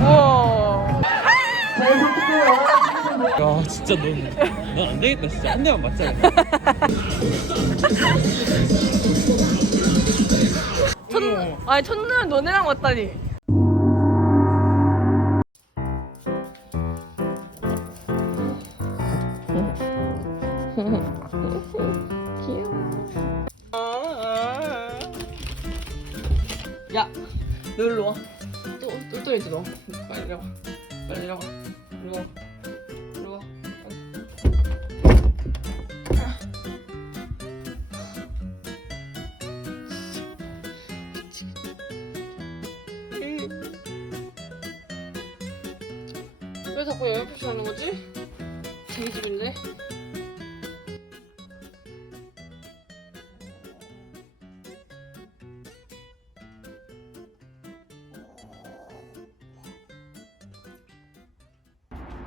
우와. 야 진짜 넌넌안 되겠다 진짜 한 대만 맞자 첫, 아니 첫눈은 너네랑 왔다니. 너 일로 와. 또, 또, 또 이제 너. 빨리 내려와. 빨리 내려와. 일로 와. 일로 와. 왜 자꾸 여행 표시 하는 거지? 자기 집인데?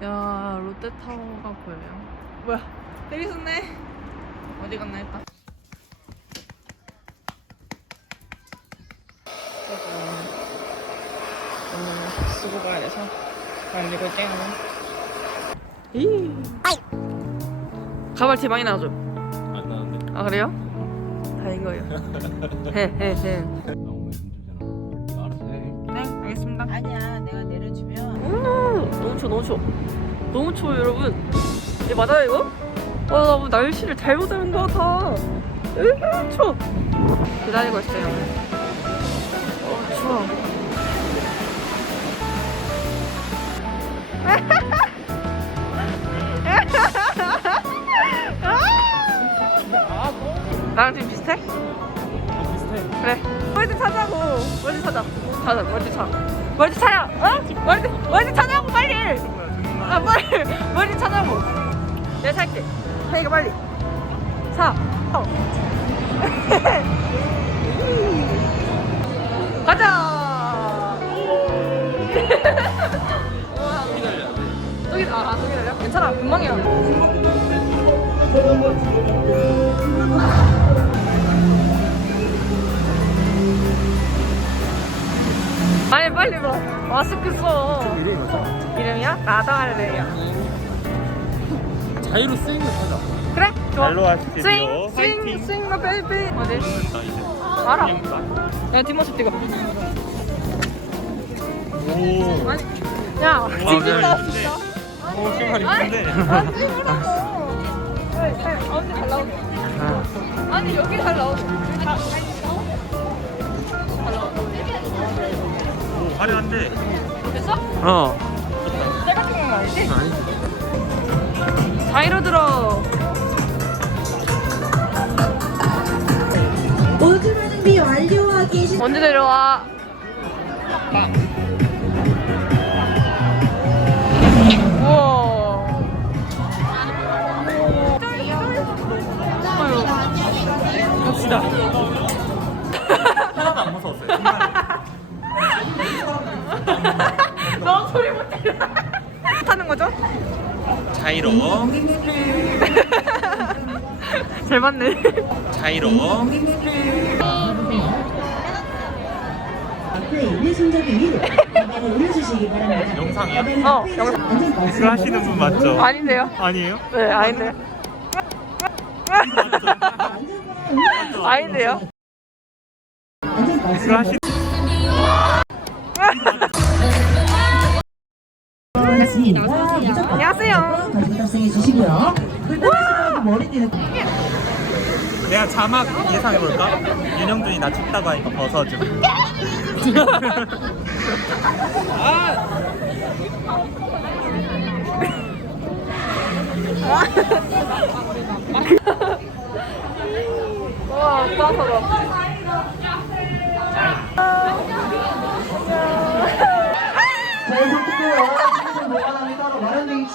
야 롯데타워가 보여요. 뭐야 있었네? 어디 갔나 했다 오늘 쓰고 가야 돼서 달리고. 땡 이. 가발 많이 나와줘. 안 나는데 아 그래요? 다행인 거예요. 헤헤헤 너무 힘들잖아. 알았어. 해네 알겠습니다. 아니야 내가 내려주면 음, 너무 추워 너무 추워 너무 추워 여러분 이게 맞아요 이거? 와, 나 날씨를 잘못 잡은 것 같아 으 추워 기다리고 있어요 어 추워 나랑 지금 비슷해? 비슷해 그래. 멀티 찾자고. 멀티 찾아. 찾아. 멀티 찾 아. 멀티 찾아. 어? 멀티 멀티 찾자고 빨리. 아 빨리. 멀티 찾자고. 내가 살게. 자기가 빨리. 사. 어. 가자. 아니 빨리 뭐 마스크 써. 이름이야? 나도 할래요. 자유로 스윙을 하자 그래? 좋아. 헬로아 스윙 스윙 스윙 마 베이비. 어디? 나 이제 알아. 그냥 야 뒷모습 찍어. 오 아니, 야 지금 나 네. 진짜. 오 신발 이쁜데 안 찍으라고. 왜? 왜? 가운데 잘 나오지? 아니 여기 잘? 아, 잘 화려한데 됐어? 어 내가 찍은 거 아니지? 아니 자이로 들어. 모두 준비 완료하기 시 언제 내려와? 우 자이로 잘 올려주시기 바랍니다. 영상이요? 어, 영상. 그 하시는 분 맞죠? 아닌데요? 아니에요? 네, 아닌데. 아닌데요? 안전 그 말씀 하시 반 무조건 안녕하세요. 가지고 탑승해 주시고요. 머리띠는 내가 자막 예상해볼까? 윤영준이 나 춥다고 하니까 벗어줘 와, 따뜻하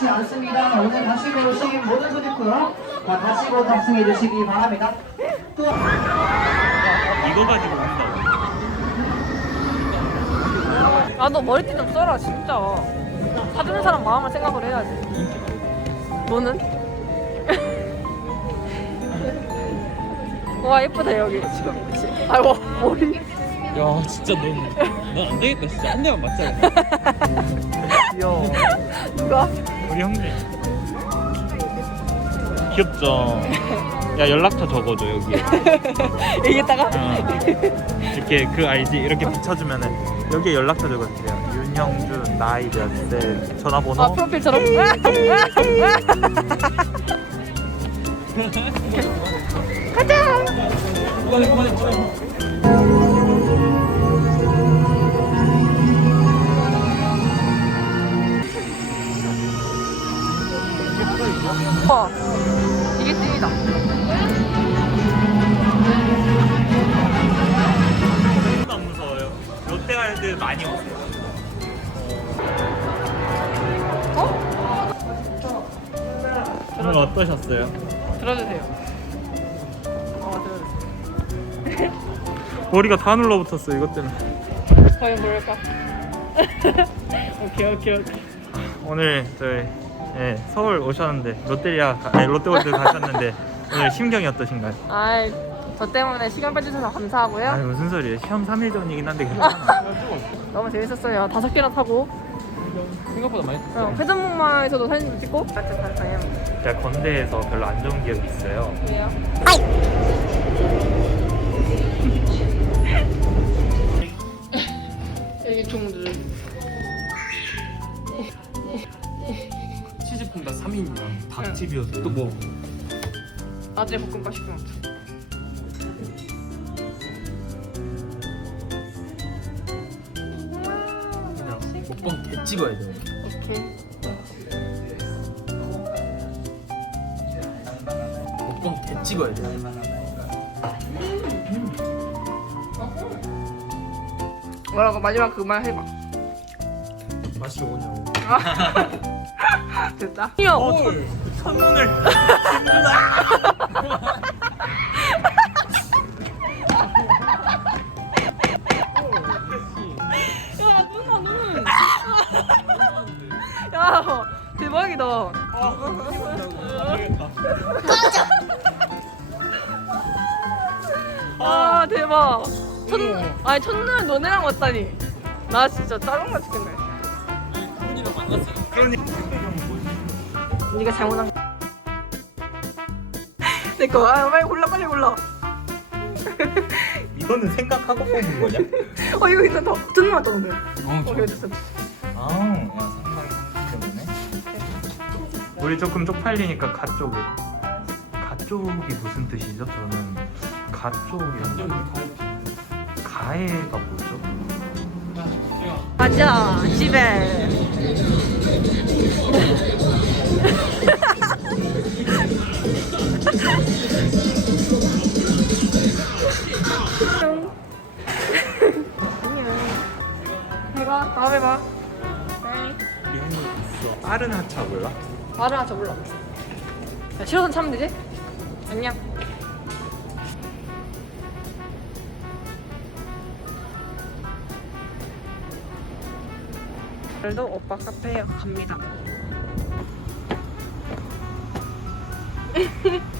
있지 않습니다. 오늘 다시 걸으신 모든 분 있고요. 다곧 탑승해 주시기 바랍니다. 또 이거 가지고 온다고 아, 너 머리띠 좀 써라, 진짜. 사주는 사람 마음을 생각을 해야지. 너는? 와, 예쁘다, 여기. 지금. 그치? 아이고, 머리. 야 진짜 넌넌안 되겠다 진짜 한 대만 맞자 귀여워 누가? 우리 형님 귀엽죠 야 연락처 적어줘 여기 얘기했다가? 어. 이렇게 그 알지 이렇게 붙여주면은 여기에 연락처 적어주세요 윤형준 나이 몇세 전화번호 아 프로필처럼? 와 이게 찐이다. 안 무서워요? 롯데월드 많이 오세요. 오늘 어떠셨어요? 들어주세요. 어 들어주세요. 머리가 다 눌러붙었어 이것 때문에. 과연 뭘까? 오케이 오케이 오케이. 오늘 저희 예, 서울 오셨는데 롯데리아 가- 아니, 롯데월드 가셨는데 오늘 심경이 어떠신가요? 아이 저 때문에 시간 빼주셔서 감사하고요. 아 무슨 소리예요? 시험 3일 전이긴 한데 괜찮아 너무 재밌었어요. 다섯 개나 타고. 생각보다 많이 어, 회전목마에서도 사진 좀 찍고? 다녀요 제가 건대에서 별로 안 좋은 기억이 있어요 3인이랑 닭집이어서 또뭐? 나중에 볶음밥 시켜 먹자 그냥 먹방 개 찍어야 돼 오케이. 먹방 개 찍어야 돼 뭐라고? 마지막 그 말 해봐. 맛이 오냐고. 됐다. 야 어, 천, 천문을 야 누나. 야 대박이다. 아 대박. 첫 아니 첫눈 너네랑 왔다니. 나 진짜 짜증나 죽겠네. 그러니 네가 잘못한 거. 내거 아 빨리 골라 빨리 골라. 이거는 생각하고 뽑은 거냐? 어 이거 괜찮다. 첫눈 왔다 오늘. 어 이거 됐어. 아, 상당히 때문에. 우리 조금 쪽팔리니까 가 쪽에. 가 쪽이 무슨 뜻이죠? 저는 가 쪽이 가해가 뭐죠? 가자 집에. 해봐 다음에 봐. 네. 우리 형님 있어. 빠른 하차 몰라? 말을 하자 몰라. 야, 7호선 차면 되지? 안녕. 오늘도 오빠 카페에 갑니다.